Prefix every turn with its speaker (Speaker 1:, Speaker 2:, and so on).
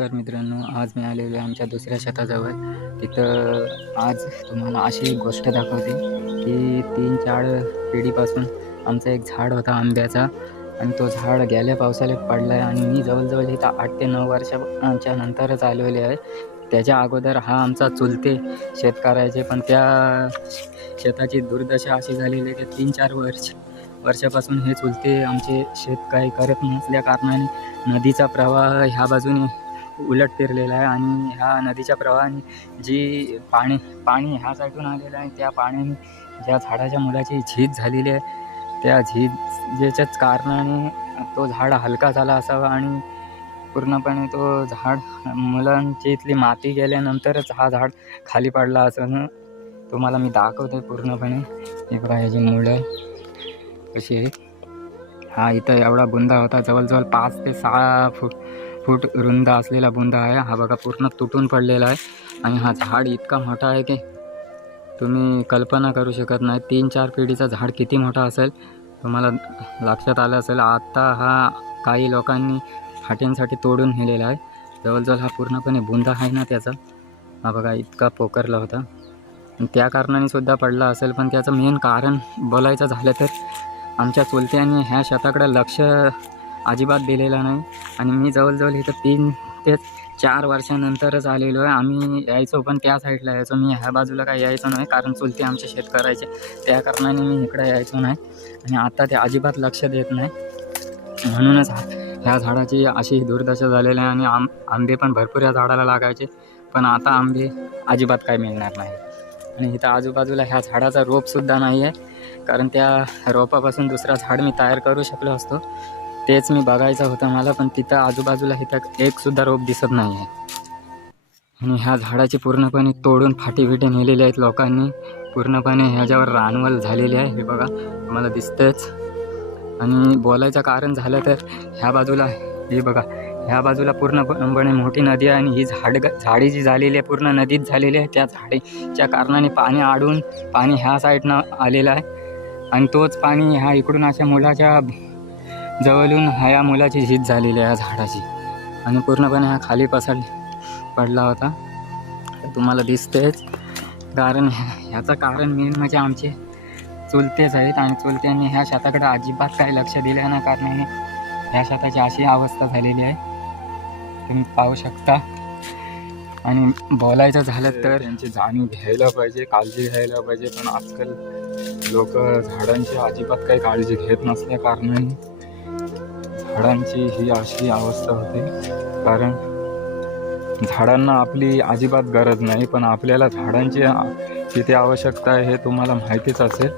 Speaker 1: नमस्कार मित्रांनो आज मी आलेलो आहे आमच्या दुसऱ्या शेताजवळ. तिथं आज तुम्हाला अशी एक गोष्ट दाखवते की तीन चार पिढीपासून आमचं एक झाड होता आंब्याचा. आणि तो झाड गेल्या पावसाला पडला आहे आणि मी जवळजवळ इथं आठ ते नऊ वर्षाच्या नंतरच आलेले आहे. त्याच्या अगोदर हा आमचा चुलते शेतकऱ्याचे पण त्या शेताची दुर्दशा अशी झालेली आहे की तीन चार वर्ष वर्षापासून हे चुलते आमचे शेत काही करत नसल्या कारणाने नदीचा प्रवाह ह्या बाजूने उलट फिरलेला आहे आणि ह्या नदीच्या प्रवाहाने जी पाणी पाणी ह्या साईडून आलेलं आहे त्या पाण्याने ज्या झाडाच्या मुलाची झीज झालेली आहे त्या झीजेच्याच कारणाने तो झाड हलका झाला असावा आणि पूर्णपणे तो झाड मुलांची इथली माती गेल्यानंतरच हा झाड खाली पडला असं तुम्हाला मी दाखवते पूर्णपणे. हे बघा ह्याची मुलं कशी आहे? हा इथं एवढा बुंदा होता जवळजवळ पाच ते सहा फूट फूट रुंद असलेला बुंदा आहे. हा बघा पूर्ण तुटून पडलेला आहे. आणि हा झाड इतका मोठा आहे की तुम्ही कल्पना करू शकत नाही. तीन चार पिढीचा झाड किती मोठा असेल तुम्हाला लक्षात आलं असेल. आत्ता हा काही लोकांनी हाटींसाठी तोडून नेलेला आहे. जवळजवळ हा पूर्णपणे बुंदा आहे ना त्याचा. हा बघा इतका पोकरला होता. त्या कारणाने सुद्धा पडला असेल पण त्याचं मेन कारण बोलायचं झालं तर आमच्या चुलत्यांनी ह्या शेताकडे लक्ष अजिबात दिलेलं नाही. आणि मी जवळजवळ इथं तीन ते चार वर्षानंतरच आलेलो आहे. आम्ही यायचो पण त्या साईडला यायचो. मी ह्या बाजूला काही यायचो नाही कारण चुलते आमचे शेत करायचे त्या कारणाने मी इकडे यायचो नाही. आणि आता ते अजिबात लक्ष देत नाही. म्हणूनच ह्या झाडाची अशी दुर्दशा झालेली आहे आणि आम आंबे पण भरपूर या झाडाला लागायचे. पण आता आंबे अजिबात काय मिळणार नाही. आणि इथं आजूबाजूला ह्या झाडाचा रोपसुद्धा नाही आहे कारण त्या रोपापासून दुसरा झाड मी तयार करू शकलो असतो. तेच मी बघायचं होतं मला पण तिथं आजूबाजूला इथं एकसुद्धा रोप दिसत नाही आहे आणि ह्या झाडाची पूर्णपणे तोडून फाटी बिटी नेलेली आहेत लोकांनी. पूर्णपणे ह्याच्यावर रानवल झालेली आहे हे बघा मला दिसतंच. आणि बोलायचं कारण झालं तर ह्या बाजूला हे बघा ह्या बाजूला पूर्णपणे मोठी नदी आहे आणि ही झाड झाडी जी झालेली आहे पूर्ण नदीत झालेली आहे. त्या झाडीच्या कारणाने पाणी आडून पाणी ह्या साईडनं आलेलं आहे. आणि तोच पाणी ह्या इकडून अशा मुलाच्या जवळून ह्या मुलाची झीज झालेली आहे या झाडाची. आणि पूर्णपणे हा खाली पसर पडला होता. तुम्हाला दिसतेच. कारण ह्या- ह्याचं कारण मेन म्हणजे आमचे चुलतेच आहेत आणि चुलत्यांनी ह्या शेताकडे अजिबात काही लक्ष दिलं ना कारणाने ह्या शेताची अशी अवस्था झालेली आहे. तुम्ही पाहू शकता. आणि बोलायचं झालं तर
Speaker 2: त्यांची जाणीव घ्यायला पाहिजे काळजी घ्यायला पाहिजे. पण आजकाल लोक झाडांची अजिबात काही काळजी घेत नसल्या कारणाने झाडांची ही अशी अवस्था होते. कारण झाडांना आपली अजिबात गरज नाही पण आपल्याला झाडांची किती आवश्यकता आहे हे तुम्हाला माहितीच असेल.